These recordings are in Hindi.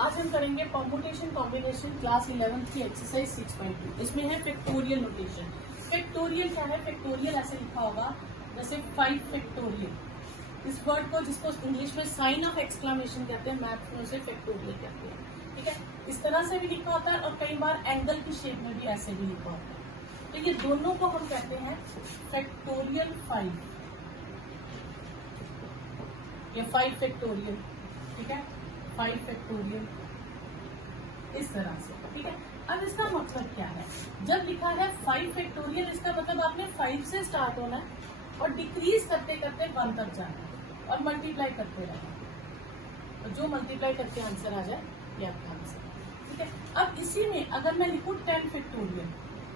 आज हम करेंगे कॉम्पुटेशन कॉम्बिनेशन क्लास 11 की एक्सरसाइज 6.2। इसमें है फैक्टोरियल नोटेशन। फैक्टोरियल क्या है? फैक्टोरियल ऐसे लिखा होगा जैसे 5 फैक्टोरियल। इस वर्ड को, जिसको इंग्लिश में साइन ऑफ एक्सक्लेमेशन कहते हैं, मैथ्स में उसे फैक्टोरियल कहते हैं। ठीक है, इस तरह से भी लिखा होता है और कई बार एंगल की शेप में भी ऐसे भी लिखा होता है। तो ये दोनों को हम कहते हैं फैक्टोरियल 5 या 5 फैक्टोरियल। ठीक है, 5 फैक्टोरियल इस तरह से। ठीक है, अब इसका मतलब क्या है? जब लिखा है 5 फैक्टोरियल, इसका मतलब आपने 5 से स्टार्ट होना है और डिक्रीज करते करते 1 तक जाना है और मल्टीप्लाई करते रहना है। तो जो मल्टीप्लाई करके आंसर आ जाए ये आपका आंसर। ठीक है, अब इसी में अगर मैं लिखूं 10 फैक्टोरियल,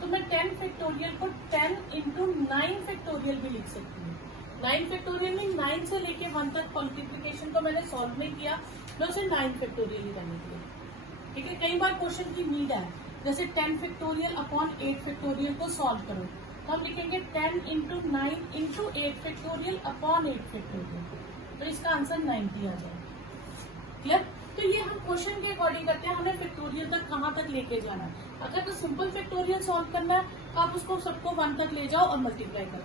तो मैं 10 फैक्टोरियल को 10 इंटू 9 फैक्टोरियल भी लिख सकती हूँ। 9 फैक्टोरियल में 9 से लेके 1 तक मल्टीप्लीकेशन को मैंने सॉल्व नहीं किया, मैं उसे 9 फैक्टोरियल ही करने के लिए। ठीक है, कई बार क्वेश्चन की नीड है, जैसे 10 फैक्टोरियल अपॉन 8 फैक्टोरियल को सॉल्व करो, तो हम लिखेंगे 10 into 9 into 8 factorial upon 8 factorial, तो इसका आंसर 90 आ जाएगा। क्लियर? तो ये हम क्वेश्चन के अकॉर्डिंग करते हैं, हमें फैक्टोरियल तक कहाँ तक लेके जाना है। अगर तो सिंपल फैक्टोरियल सॉल्व करना है तो आप उसको सबको 1 तक ले जाओ और मल्टीप्लाई कर दो।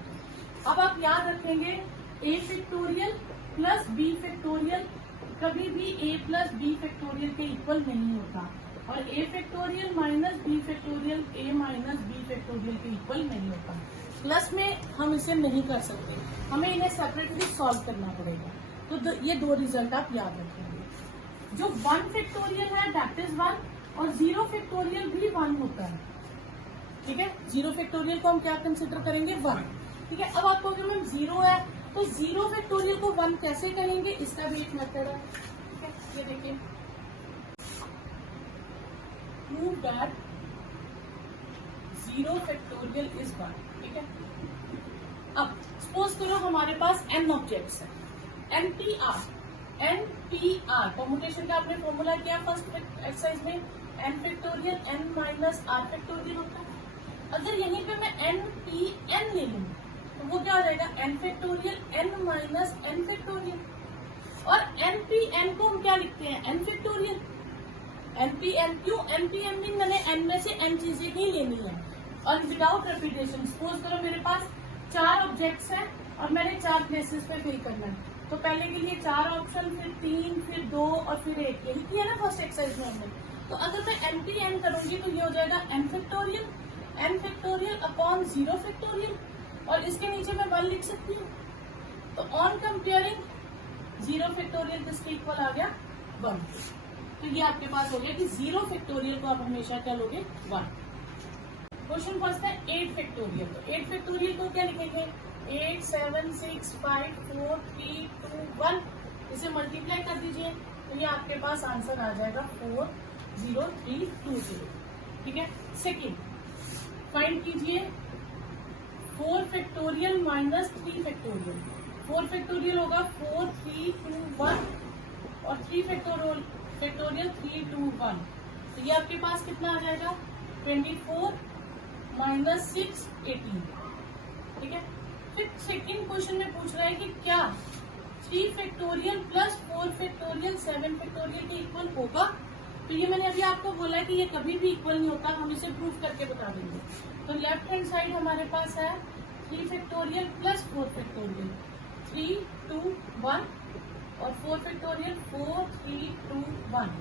अब आप याद रखेंगे a factorial plus b factorial कभी भी a प्लस b फैक्टोरियल के इक्वल नहीं होता, और a factorial minus b factorial a minus b factorial के इक्वल नहीं होता। प्लस में हम इसे नहीं कर सकते, हमें इन्हें सेपरेटली सॉल्व करना पड़ेगा। तो ये दो रिजल्ट आप याद रखेंगे। जो 1 फैक्टोरियल है दैट इज 1 और 0 फैक्टोरियल भी 1 होता है। ठीक है, 0 फैक्टोरियल को हम क्या कंसिडर करेंगे? 1। ठीक है, अब आप कहोगे मैम 0 है, तो 0 फैक्टोरियल को 1 कैसे करेंगे? इसका भी एक मेथड है। ठीक है, ये देखिए, प्रूव दैट 0 फैक्टोरियल इज 1। ठीक है, अब सपोज करो हमारे पास n ऑब्जेक्ट्स है, NPR कॉम्पुटेशन का आपने फॉर्मूला किया फर्स्ट एक्सरसाइज में, n factorial n minus r factorial होता है। अगर यहीं पे मैं NPN ले लूं तो वो क्या हो जाएगा? n factorial n minus n factorial, और NPN को हम क्या लिखते हैं? n factorial. NPN क्यों? NPN मीन मैंने n में से n चीजें ही लेनी है और विदाउट रेपिटेशन। सपोज करो मेरे पास 4 ऑब्जेक्ट्स हैं और मैंने 4 प्लेसेस पे फिल करना है, तो पहले के लिए 4 ऑप्शन, फिर 3, फिर 2 और फिर 1, यही किया ना फर्स्ट एक्सरसाइज में हमने। तो अगर मैं NPN करूंगी तो ये हो जाएगा n फैक्टोरियल अपॉन 0 फैक्टोरियल, और इसके नीचे मैं 1 लिख सकती हूँ। तो ऑन कंपेयरिंग 0 फैक्टोरियल किसके इक्वल आ गया? 1। तो ये आपके पास हो गया कि 0 फैक्टोरियल को आप हमेशा क्या लोगे? 1। क्वेश्चन फर्स्ट है 8 फैक्टोरियल। तो 8 फैक्टोरियल को क्या लिखेंगे? 8 7 6 5 4 3 2 1, इसे मल्टीप्लाई कर दीजिए तो ये आपके पास आंसर आ जाएगा 40320। ठीक है, सेकेंड फाइंड कीजिए 4 फैक्टोरियल माइनस 3 फैक्टोरियल। 4 फैक्टोरियल होगा 4 3 2 1 और 3 फैक्टोरियल 3 2 1, तो ये आपके पास कितना आ जाएगा? 24 माइनस 6 18। ठीक है, फिर सेकेंड क्वेश्चन में पूछ रहा है कि क्या 3 फैक्टोरियल प्लस 4 फैक्टोरियल 7 फैक्टोरियल के इक्वल होगा? तो ये मैंने अभी आपको बोला है कि ये कभी भी इक्वल नहीं होता, हम इसे प्रूफ करके बता देंगे। तो लेफ्ट हैंड साइड हमारे पास है 3 फैक्टोरियल प्लस 4 फैक्टोरियल 3 2 1 और 4 फैक्टोरियल 4 3 2 1,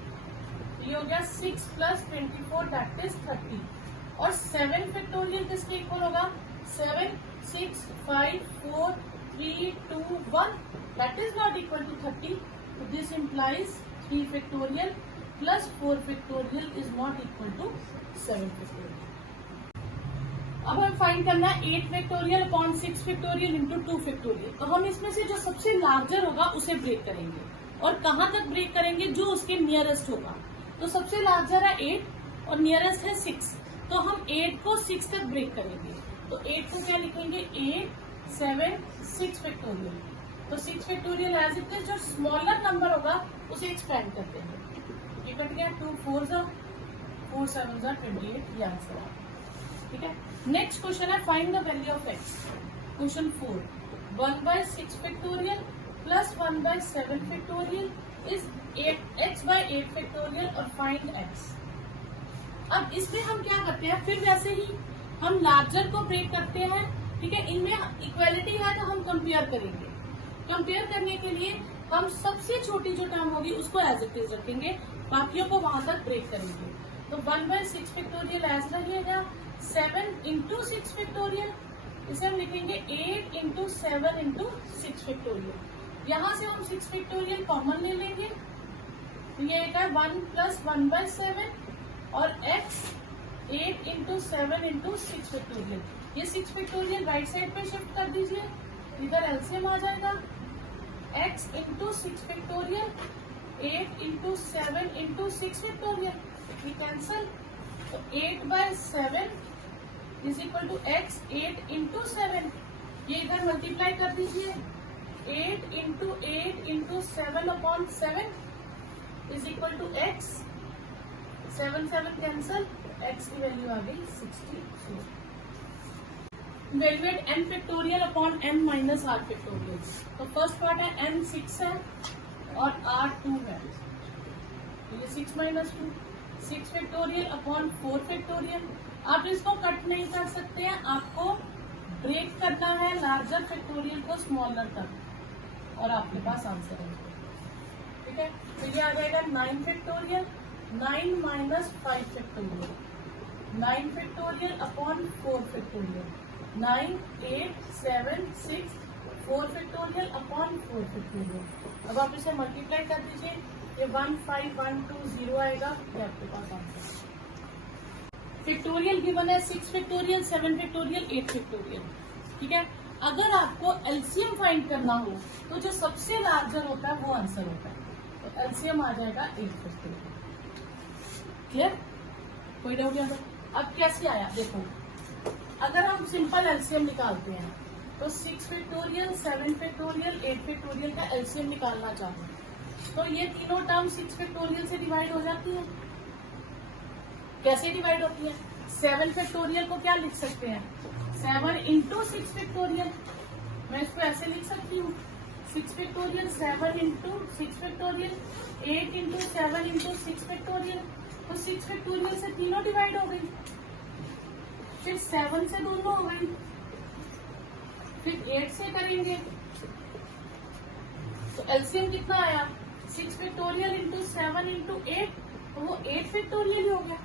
ये हो गया 6 प्लस 24 दैट इज 30, और 7 फैक्टोरियल किसके इक्वल होगा? 7 6 5 4 3 2 1 that is not equal to 30. So this implies 3 factorial plus 4 factorial is not equal to 7 factorial. अब हम फाइंड करना है 8 factorial upon 6 factorial into 2 factorial. तो हम इसमें से जो सबसे लार्जर होगा उसे ब्रेक करेंगे, और कहाँ तक ब्रेक करेंगे? जो उसके नियरेस्ट होगा। तो सबसे लार्जर है 8 और नियरेस्ट है 6, तो हम 8 को 6 तक ब्रेक करेंगे। तो 8 को क्या लिखेंगे? 8 7 6 फैक्टोरियल। तो 6 फैक्टोरियल एज इट इज, जो स्मॉलर नंबर होगा उसे एक्सपेंड करते हैं। ये कट गया, 2 4 4 7 28, ये आंसर है। ठीक है, नेक्स्ट क्वेश्चन है find the value of x। Question 4 1/6 factorial plus 1/7 factorial is 8x by 8 factorial और फाइंड x। अब इसमें हम क्या करते हैं, फिर वैसे ही हम लार्जर को ब्रेक करते हैं, ठीक है। इनमें इक्वालिटी है तो हम कंपेयर करेंगे। कंपेयर करने के लिए हम सबसे छोटी जो टर्म होगी उसको एज इट इज रखेंगे, बाकियों को वहां तक ब्रेक करेंगे। तो 1/6 फैक्टोरियल एज रहिएगा, 7 इंटू 6 फैक्टोरियल, इसे हम लिखेंगे 8 इंटू 7 इंटू 6 फैक्टोरियल। यहाँ से हम 6 फैक्टोरियल कॉमन ले लेंगे, ये है 1 प्लस 1/7 और x 8 इंटू 7 इंटू 6 फैक्टोरियल। ये 6 फैक्टोरियल राइट साइड पे शिफ्ट कर दीजिए, इधर एलसीएम आ जाएगा, x into 6 factorial 8 into 7 into 6 factorial, ये कैंसल। तो 8/7 is equal to x 8 into 7, ये इधर मल्टीप्लाई कर दीजिए, 8 into 8 into 7 upon 7 is equal to x, 7 cancel, x की वैल्यू आ गई 64। Evaluate n factorial upon n minus r factorial. तो फर्स्ट पार्ट है n 6 है और r 2 है, तो ये 6 माइनस 2, 6 फैक्टोरियल अपॉन 4 फैक्टोरियल। आप इसको कट नहीं कर सकते हैं, आपको ब्रेक करना है लार्जर फैक्टोरियल को स्मॉलर तक और आपके पास आंसर है, ठीक है। तो ये आ जाएगा 9 factorial, 9 minus 5 factorial, 9 factorial upon 4 factorial, 9 8 7 6 4 factorial upon 4 factorial. अब आप इसे मल्टीप्लाई कर दीजिए, ये 15120 आएगा, ये आपके पास आंसर। फैक्टोरियल गिवन है 6 फैक्टोरियल 7 फैक्टोरियल 8 फैक्टोरियल, ठीक है। अगर आपको एलसीएम फाइंड करना हो तो जो सबसे लार्जर होता है वो आंसर होता है, तो एलसीएम आ जाएगा 8 फैक्टोरियल। क्लियर, कोई डाउट यहाँ पर? अब कैसे आया देखो, अगर हम सिंपल एलसीएम निकालते हैं तो 6 फैक्टोरियल 7 फैक्टोरियल 8 फैक्टोरियल का एलसीएम निकालना चाहूँ तो ये तीनों टर्म 6 फैक्टोरियल से डिवाइड हो जाती है। कैसे डिवाइड होती है? 7 फैक्टोरियल को क्या लिख सकते हैं, 7 इंटू 6 फैक्टोरियल, मैं इसको ऐसे लिख सकती हूँ, 6 factorial 7 into 6 factorial, 8 into 7 into 6 factorial. तो 6 फैक्टोरियल से तीनों डिवाइड हो गई, फिर 7 से दोनों हो गई, फिर 8 से करेंगे तो एलसीएम कितना आया, 6 फैक्टोरियल इंटू 7 इंटू 8, तो वो 8 फैक्टोरियल ही हो गया।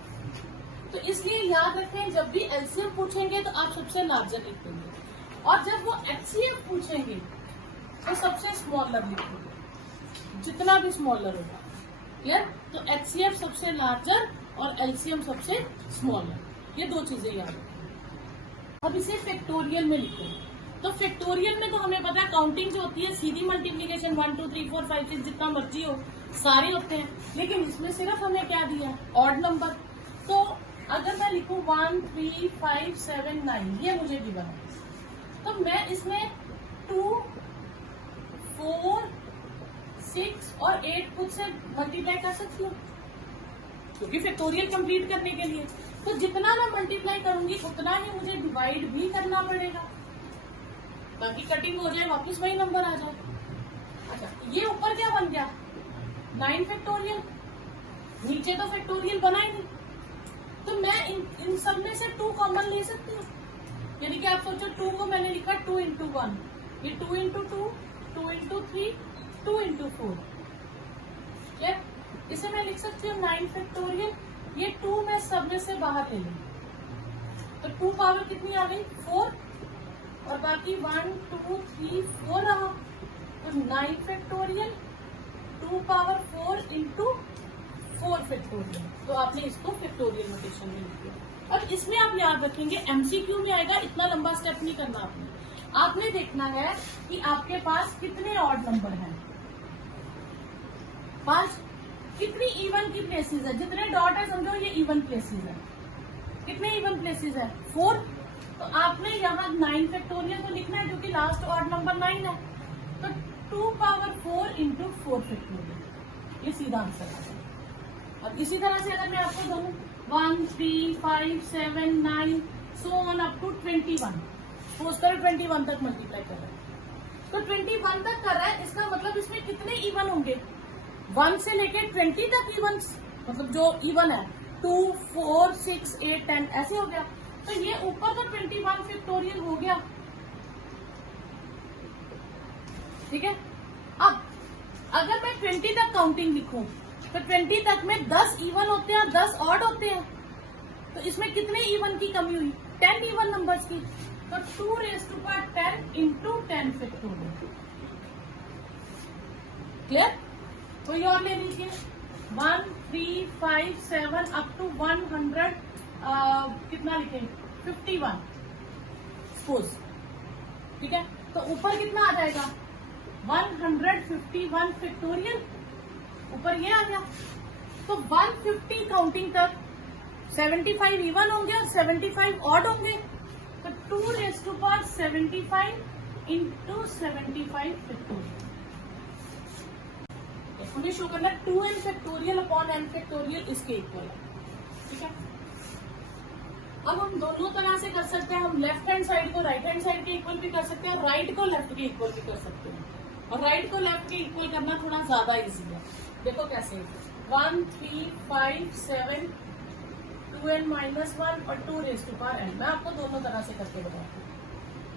तो इसलिए याद रखें, जब भी एलसीएम पूछेंगे तो आप सबसे लार्जर लिख देंगे, और जब वो एचसीएफ पूछेंगे तो सबसे स्मॉलर लिखेंगे, जितना भी स्मॉलर होगा। क्लियर? तो एचसीएफ सबसे लार्जर और एलसीएम सबसे स्मॉलर, ये दो चीजें याद रखें। अब इसे फैक्टोरियल में लिखो, तो फैक्टोरियल में तो हमें पता है काउंटिंग जो होती है सीधी मल्टीप्लीकेशन 1 2 3 4 5 6 जितना मर्जी हो सारे होते हैं, लेकिन इसमें सिर्फ हमें क्या दिया, ऑड नंबर। तो अगर मैं लिखूं 1 3 5 7 9, ये मुझे गिवन है, तो मैं इसमें 2 4 6 और 8 खुद से मल्टीप्लाई कर सकती हूँ, क्योंकि फैक्टोरियल कंप्लीट करने के लिए तो जितना मैं मल्टीप्लाई करूंगी उतना ही मुझे डिवाइड भी करना पड़ेगा, बाकी कटिंग हो जाए वापस वही नंबर आ जाए। अच्छा, ये ऊपर क्या बन गया, 9 फैक्टोरियल, नीचे तो फैक्टोरियल बना ही नहीं, तो मैं इन सब में से 2 कॉमन ले सकती हूँ। यानी कि आप सोचो 2 को मैंने लिखा 2 इंटू 1, ये 2 इंटू 2, 2 इंटू 3, 2 इंटू 4। इसे मैं लिख सकती हूँ 9 फैक्टोरियल, ये 2 मैं सब में से बाहर ले लूँ, तो 2 पावर कितनी आ गई 4, और बाकी 1 2 3 4 रहा, तो 9 फैक्टोरियल 2 पावर 4 इंटू 4 फैक्टोरियल। तो आपने इसको फैक्टोरियल नोटेशन में लिख दिया। अब इसमें आप याद रखेंगे एमसीक्यू में आएगा, इतना लंबा स्टेप नहीं करना आपने देखना है कि आपके पास कितने ऑड नंबर हैं, 5, कितनी इवन की प्लेसेस है, जितने डॉट है समझो ये इवन प्लेसेस है, कितने इवन प्लेसेस है 4, तो आपने यहाँ 9 फैक्टोरियल को लिखना है क्योंकि लास्ट ऑड नंबर 9 है, तो 2 पावर 4 इंटू 4 फैक्टोरियल, ये सीधा आंसर है। अब इसी तरह से अगर मैं आपको दूं 1 3 5 7 9 so on up to 21, suppose करो 21 तक मल्टीप्लाई कर रहा है, तो 21 तक कर रहा है, इसका मतलब इसमें कितने इवन होंगे, 1 से लेके 20 तक इवन, मतलब जो इवन है 2, 4, 6, 8, 10 ऐसे हो गया। तो ये ऊपर तो 21 फैक्टोरियल हो गया, ठीक है। अब अगर मैं 20 तक काउंटिंग लिखूं तो 20 तक में 10 इवन होते हैं और 10 ऑड होते हैं। तो इसमें कितने इवन की कमी हुई? 10 इवन नंबर्स की। तो 2 raise to power 10 into 10 factorial. Clear? कोई और ले लीजिए। 1, 3, 5, 7 अप टू 100 कितना लिखें? 51 सपोज, ठीक है। तो ऊपर कितना आ जाएगा? 151 फैक्टोरियल, ऊपर ये आ गया। तो 150 काउंटिंग तक 75 इवन होंगे और 75 ऑड होंगे। तो 2 raise to power 75 into 75 factorial. मुझे शो करना 2n factorial upon n factorial इसके इक्वल है, ठीक है। अब हम दोनों तरह से कर सकते हैं। हम लेफ्ट हैंड साइड को राइट हैंड साइड के इक्वल भी कर सकते हैं और राइट को लेफ्ट के इक्वल भी कर सकते हैं। और राइट को लेफ्ट के इक्वल करना थोड़ा ज्यादा इजी है। देखो कैसे, 1, 3, 5, 7, 2n माइनस 1 और 2 रेज़ टू पावर n। मैं आपको दोनों तरह से करके बताती हूँ।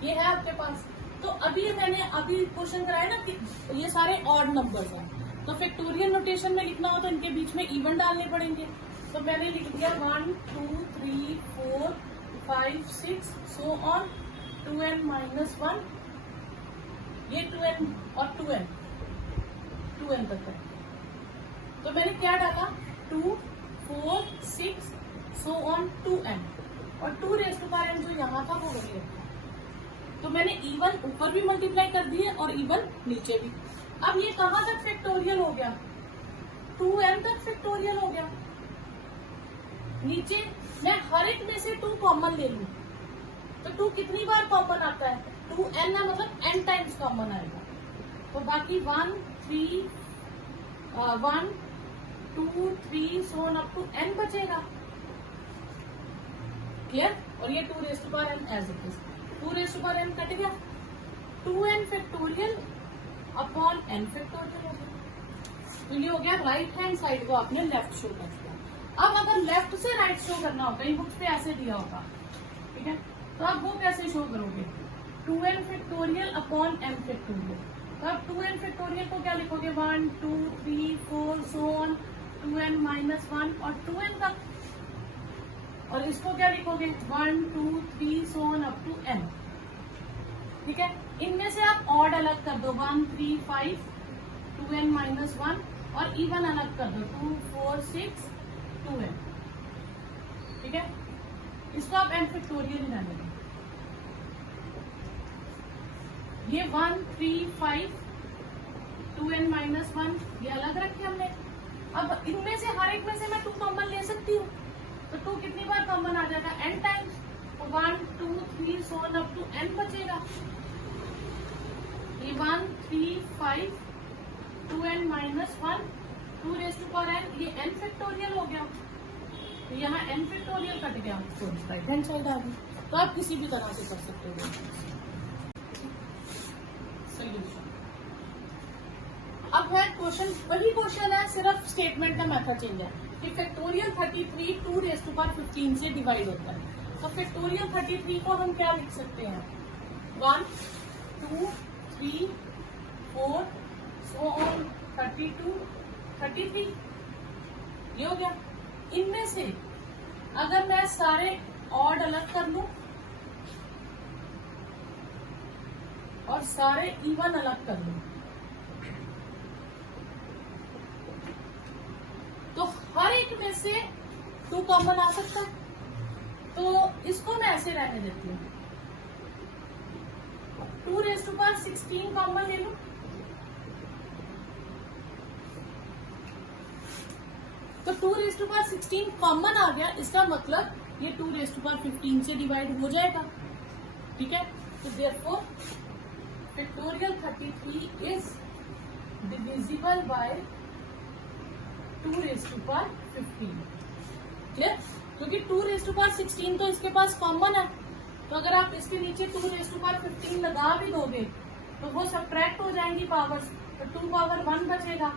ये है आपके पास। तो अभी मैंने क्वेश्चन कराया ना कि ये सारे ऑड नंबर्स हैं, तो फैक्टोरियल नोटेशन में लिखना हो तो इनके बीच में इवन डालने पड़ेंगे। तो मैंने लिख दिया 1, 2, 3, 4, 5, 6 सो ऑन 2n माइनस 1, ये 2n और 2n तक है। तो मैंने क्या डाला? 2, 4, 6 सो ऑन 2n और 2 रेज़ टू पावर n जो यहाँ था वो वही रखा। तो मैंने इवन ऊपर भी मल्टीप्लाई कर दिए और इवन नीचे भी। अब ये कहां तक फैक्टोरियल हो गया? 2n तक फैक्टोरियल हो गया। नीचे मैं हर एक में से 2 कॉमन ले लूं तो 2 कितनी बार कॉमन आता है? 2n ना, मतलब n टाइम्स कॉमन आएगा। तो बाकी 1, 2, 3 so on up to n बचेगा। क्लियर? और ये 2 raise to power n as it is. 2 raise to power n cut गया। 2n factorial upon n factorial हो गया। तो ये हो गया राइट हैंड साइड को आपने लेफ्ट शो कर दिया। अब अगर लेफ्ट से राइट शो करना होगा, इन बुक्स पे ऐसे दिया होगा, ठीक है। तो आप वो कैसे शो करोगे? 2n factorial upon n factorial. तो आप 2n फैक्टोरियल को क्या लिखोगे? 1, 2, 3, 4 सो ऑन 2n माइनस 1 और 2n तक। और इसको क्या लिखोगे? 1, 2, 3 so on up to n, ठीक है। इनमें से आप ऑड अलग कर दो, 1, 3, 5, 2n माइनस 1 और इवन अलग कर दो, 2, 4, 6, 2n, ठीक है। इसको आप n फैक्टोरियल ही रहने दो। ये 1, 3, 5, 2n माइनस 1 ये अलग रखे हमने। अब इनमें से हर एक में से मैं 2 कॉमन ले सकती हूँ। तो 2 कितनी बार कॉमन आ जाएगा? n times. तो 1, 2, 3 so on up to n बचेगा। ये 1, 3, 5, 2n minus 1, 2 raise to power n, ये n फैक्टोरियल हो गया। तो यहाँ n फैक्टोरियल कट गया, तो राइट हैंड साइड आ गई। तो आप किसी भी तरह से कर सकते हो। सोल्यूशन। अब है क्वेश्चन, वही क्वेश्चन है, सिर्फ स्टेटमेंट का मेथड चेंज है कि फैक्टोरियल 33 2 रेज़ टू पावर 15 से डिवाइड होता है। तो फैक्टोरियल 33 को हम क्या लिख सकते हैं? 1, 2, 3, 4 सो ऑन 32, 33 ये हो गया। इनमें से अगर मैं सारे ऑड अलग कर लूं और सारे इवन अलग कर लूं तो हर एक में से 2 कॉमन आ सकता है। तो इसको मैं ऐसे रहने देती हूँ। 2 रेज़ टू पावर 16 कॉमन ले लूं तो 2 रेज़ टू पावर 16 कॉमन आ गया। इसका मतलब ये 2 रेज़ टू पावर 15 से डिवाइड हो जाएगा, ठीक है। तो therefore factorial 33 is divisible by 2 raise to power 15। Clear? क्योंकि 2 रेज़ टू पावर 16 तो इसके पास कॉमन है। तो अगर आप इसके नीचे 2 रेज़ टू पावर 15 लगा भी दोगे तो वो सब्ट्रैक्ट हो जाएंगी पावर्स, तो 2 पावर 1 बचेगा।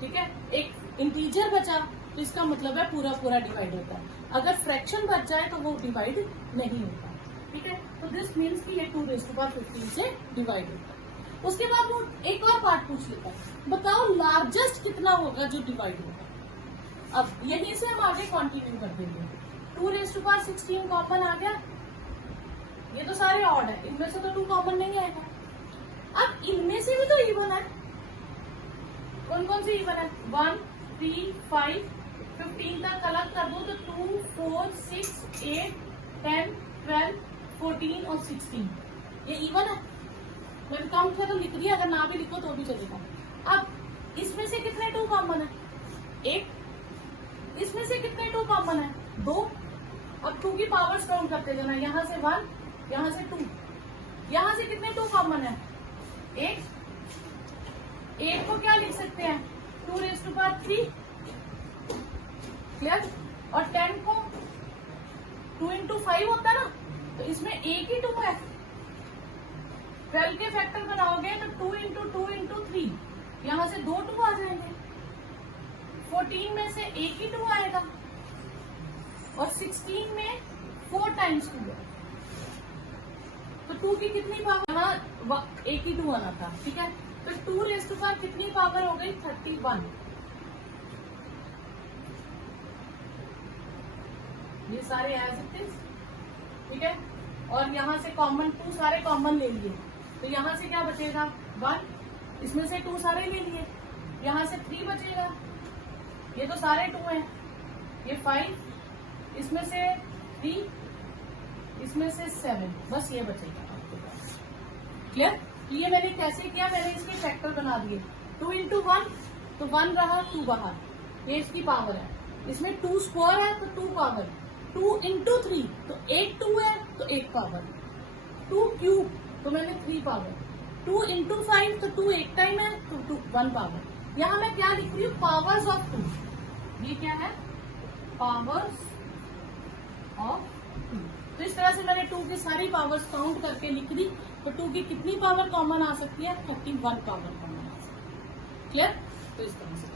ठीक है, एक इंटीजर बचा तो इसका मतलब है पूरा पूरा डिवाइड होता है, अगर फ्रैक्शन बच जाए तो वो डिवाइड नहीं होता। ठीक है, तो दिस मीन्स कि ये 2⁵15 से डिवाइड होता है। उसके बाद वो एक और पार्ट पूछ लेता है, बताओ लार्जेस्ट कितना होगा जो डिवाइड होगा। अब यहीं से हम आगे कंटिन्यू कर देंगे। 2⁵16 कॉमन आ गया, ये तो सारे ऑड है, इनमें से तो 2 कॉमन नहीं आएगा। अब इनमें से भी तो इवन है, कौन कौन से इवन है, 1, 3, 5, 15 तक अलग कर दो तो 2, 4, 6, 8, 10, 12, 14 और 16 ये इवन है। मैंने काउंट किया तो लिख दिया, अगर ना भी लिखो तो भी चलेगा। अब इसमें से कितने 2 कॉमन है, 1। इसमें से कितने 2 कॉमन है, 2। अब 2 की पावर्स काउंट करते जाना, यहाँ से 1, यहाँ से 2, यहाँ से कितने 2 कॉमन है, 1। 1 को क्या लिख सकते हैं, 2⁵3, क्लियर। और 10 को 2 into 5 होता है ना, तो इसमें एक ही 2 है। 12 के फैक्टर बनाओगे तो 2 into 2 into 3, यहाँ से 2 2 आ जाएंगे। 14 में से एक ही 2 आएगा और 16 में 4 times 2 है, तो 2 की कितनी पावर, यहाँ एक ही 2 आना था। ठीक है, तो 2⁵ कितनी पावर हो गई, 31। ये सारे एज इट इज। ठीक है, और यहाँ से कॉमन 2 सारे कॉमन ले लिए, तो यहाँ से क्या बचेगा, 1। इसमें से 2 सारे ले लिए, यहाँ से 3 बचेगा, ये तो सारे 2 हैं, ये 5, इसमें से 3, इसमें से 7, बस ये बचेगा आपके पास। क्लियर। ये मैंने कैसे किया, मैंने इसके फैक्टर बना दिए। 2 into 1 तो 1 रहा, 2 बाहर, ये इसकी पावर है। इसमें 2 स्क्वायर है तो 2 पावर, 2 into 3 तो 8 2 है तो 1 पावर, 2 क्यूब तो मैंने 3 पावर, 2 into 5 तो 2 एक टाइम है तो 1 पावर। यहाँ मैं क्या लिख रही हूँ, पावर्स ऑफ 2। ये क्या है, पावर्स ऑफ 2। तो इस तरह से मैंने 2 की सारी पावर्स काउंट करके लिख दी, तो 2 की कितनी पावर कॉमन आ सकती है, 31 पावर कॉमन आ सकती है। क्लियर। तो इस तरह से